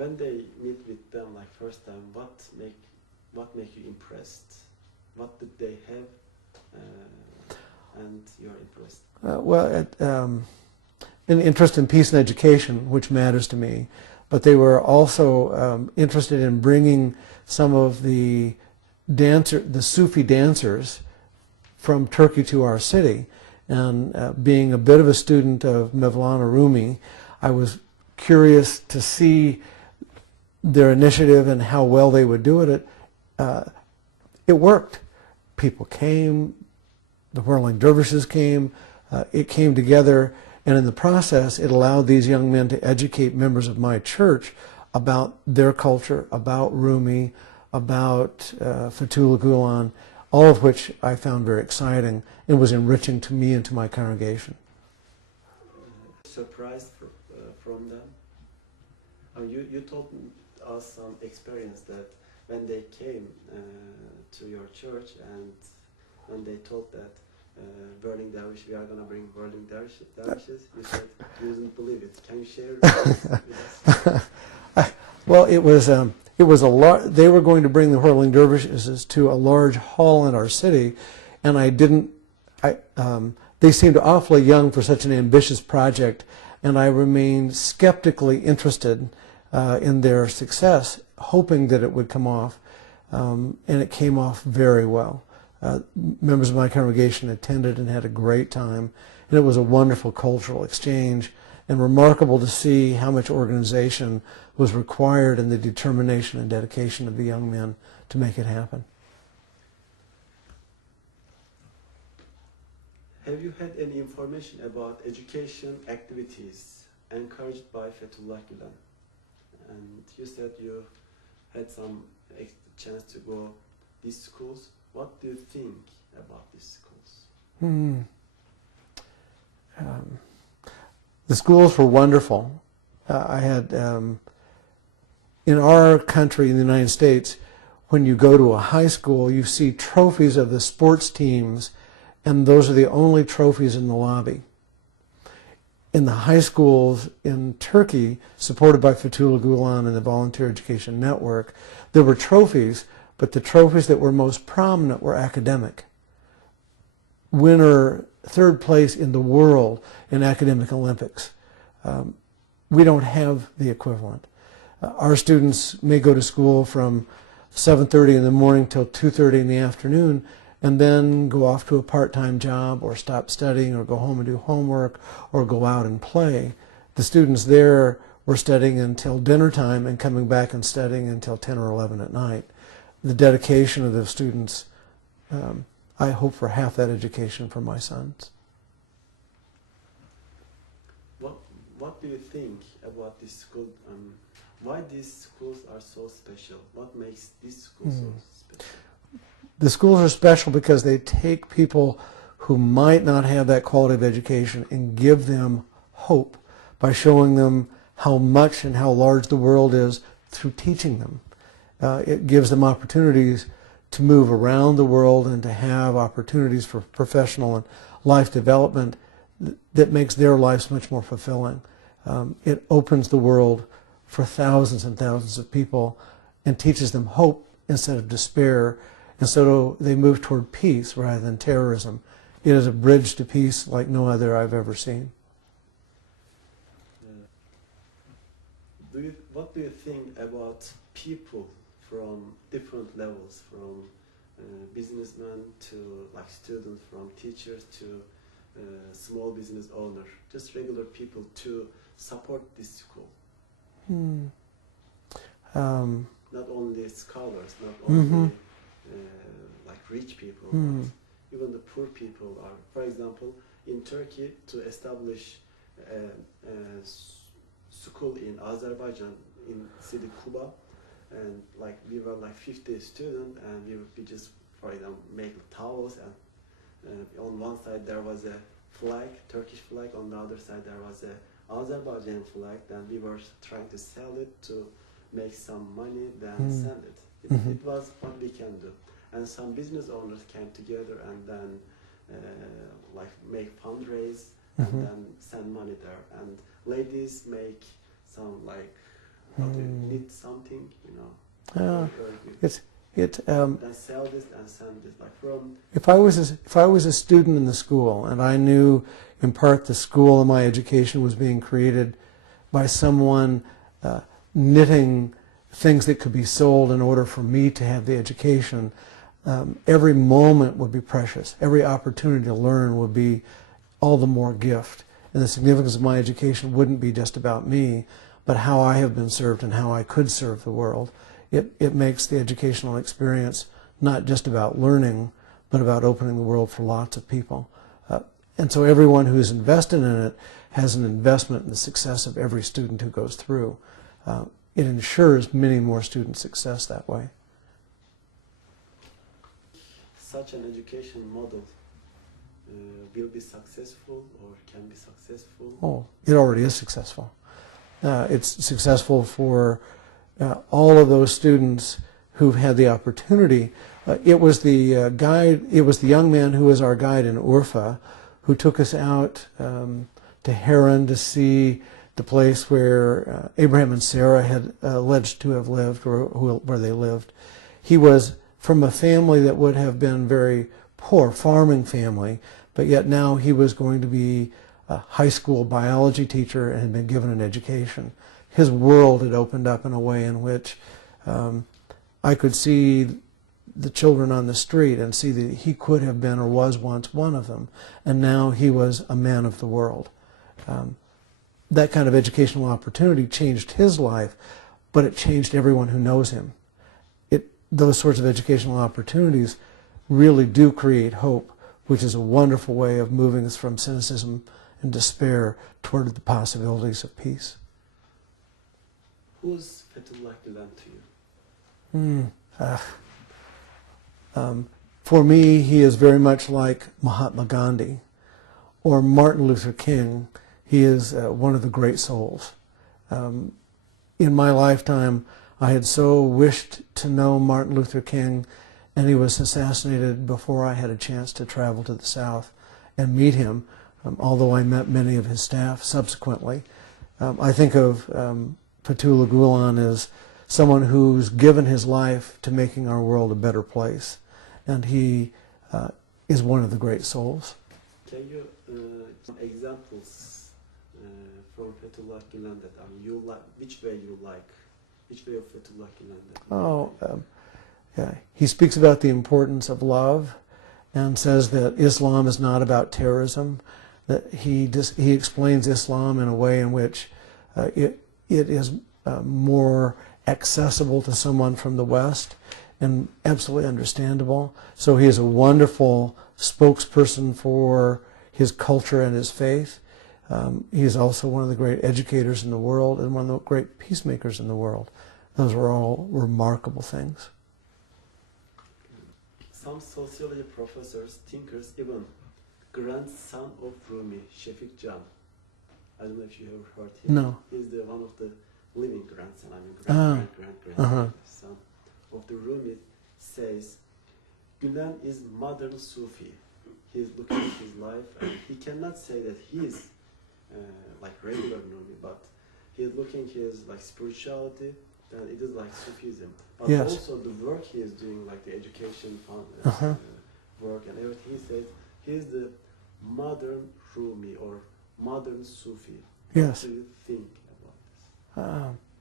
when they meet with them like first time, what make you impressed? What did they have, and you're impressed? An interest in peace and education, which matters to me, but they were also interested in bringing some of the Sufi dancers from Turkey to our city. And being a bit of a student of Mevlana Rumi, I was curious to see their initiative and how well they would do it. It worked. People came, the whirling dervishes came, it came together, and in the process it allowed these young men to educate members of my church about their culture, about Rumi, about Fethullah Gulen, all of which I found very exciting and was enriching to me and to my congregation. Surprised from them? You told us some experience that when they came to your church and when they told that whirling dervish, we are going to bring whirling dervishes, you said you didn't believe it. Can you share with us? Well, it was a lot. They were going to bring the whirling dervishes to a large hall in our city, and they seemed awfully young for such an ambitious project, and I remained skeptically interested in their success, hoping that it would come off, and it came off very well. Members of my congregation attended and had a great time, and it was a wonderful cultural exchange, and remarkable to see how much organization was required and the determination and dedication of the young men to make it happen. Have you had any information about education activities encouraged by Fethullah Gulen? And you said you had some chance to go these schools. What do you think about these schools? The schools were wonderful. I had, in our country, in the United States, when you go to a high school, you see trophies of the sports teams, and those are the only trophies in the lobby. In the high schools in Turkey, supported by Fethullah Gulen and the Volunteer Education Network, there were trophies, but the trophies that were most prominent were academic. Winner, third place in the world in academic Olympics. We don't have the equivalent. Our students may go to school from 7:30 in the morning till 2:30 in the afternoon, and then go off to a part-time job or stop studying or go home and do homework or go out and play. The students there were studying until dinner time and coming back and studying until 10 or 11 at night. The dedication of the students, I hope for half that education for my sons. What do you think about this school? Why these schools are so special? What makes these schools so special? The schools are special because they take people who might not have that quality of education and give them hope by showing them how much and how large the world is through teaching them. It gives them opportunities to move around the world and to have opportunities for professional and life development that makes their lives much more fulfilling. It opens the world for thousands and thousands of people and teaches them hope instead of despair, and so they move toward peace rather than terrorism. It is a bridge to peace like no other I've ever seen. What do you think about people from different levels, from businessmen to like students, from teachers to small business owner, just regular people to support this school? Not only scholars, not only like rich people, but even the poor people are. For example, in Turkey, to establish a school in Azerbaijan, in city Kuba, and like we were like 50 students, and we just, for example, make towels, and on one side there was a flag, Turkish flag, on the other side there was a Azerbaijan flag, then we were trying to sell it to make some money, then send it. It was what we can do. And some business owners came together and then like make fundraise and then send money there. And ladies make some like how to knit something, you know. And sell this and send this, like from. If I was a student in the school and I knew in part the school and my education was being created by someone knitting things that could be sold in order for me to have the education, every moment would be precious. Every opportunity to learn would be all the more gift. And the significance of my education wouldn't be just about me, but how I have been served and how I could serve the world. It makes the educational experience not just about learning, but about opening the world for lots of people. And so everyone who's invested in it has an investment in the success of every student who goes through. It ensures many more student success that way. Such an education model will be successful or can be successful? Oh, it already is successful. It's successful for all of those students who've had the opportunity. It was the guide. It was the young man who was our guide in Urfa, who took us out to Haran to see the place where Abraham and Sarah had alleged to have lived, or where they lived. He was from a family that would have been very poor, farming family, but yet now he was going to be a high school biology teacher and had been given an education. His world had opened up in a way in which I could see the children on the street and see that he could have been or was once one of them, and now he was a man of the world. That kind of educational opportunity changed his life, but it changed everyone who knows him. Those sorts of educational opportunities really do create hope, which is a wonderful way of moving us from cynicism and despair toward the possibilities of peace. Who's Fethullah Gulen to you? For me, he is very much like Mahatma Gandhi or Martin Luther King. He is one of the great souls. In my lifetime, I had so wished to know Martin Luther King, and he was assassinated before I had a chance to travel to the South and meet him, although I met many of his staff subsequently. I think of Fethullah Gulen as someone who's given his life to making our world a better place, and he is one of the great souls. Can you some examples from Fethullah Gulen that you like? Which way you like? Which way of Fethullah Gulen? Yeah. He speaks about the importance of love, and says that Islam is not about terrorism. That he explains Islam in a way in which it is more accessible to someone from the West and absolutely understandable. So he is a wonderful spokesperson for his culture and his faith. He is also one of the great educators in the world and one of the great peacemakers in the world. Those are all remarkable things. Some sociology professors, thinkers, even grandson of Rumi, Şefik Can. I don't know if you have heard him. No. He's one of the living grandson, grandson of the Rumi, says Gulen is modern Sufi. He's looking at his life, and he cannot say that he is like regular Rumi, but he's looking his like spirituality, and it is like Sufism. But yes. Also the work he is doing, like the education work and everything, he says he's the modern Rumi or modern Sufi. Yes. What do you think about this?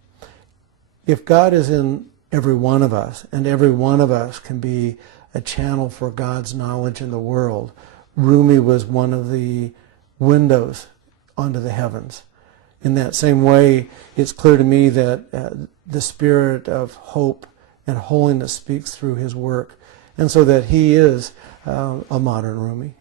If God is in every one of us, and every one of us can be a channel for God's knowledge in the world, Rumi was one of the windows onto the heavens. In that same way, it's clear to me that the spirit of hope and holiness speaks through his work, and so that he is a modern Rumi.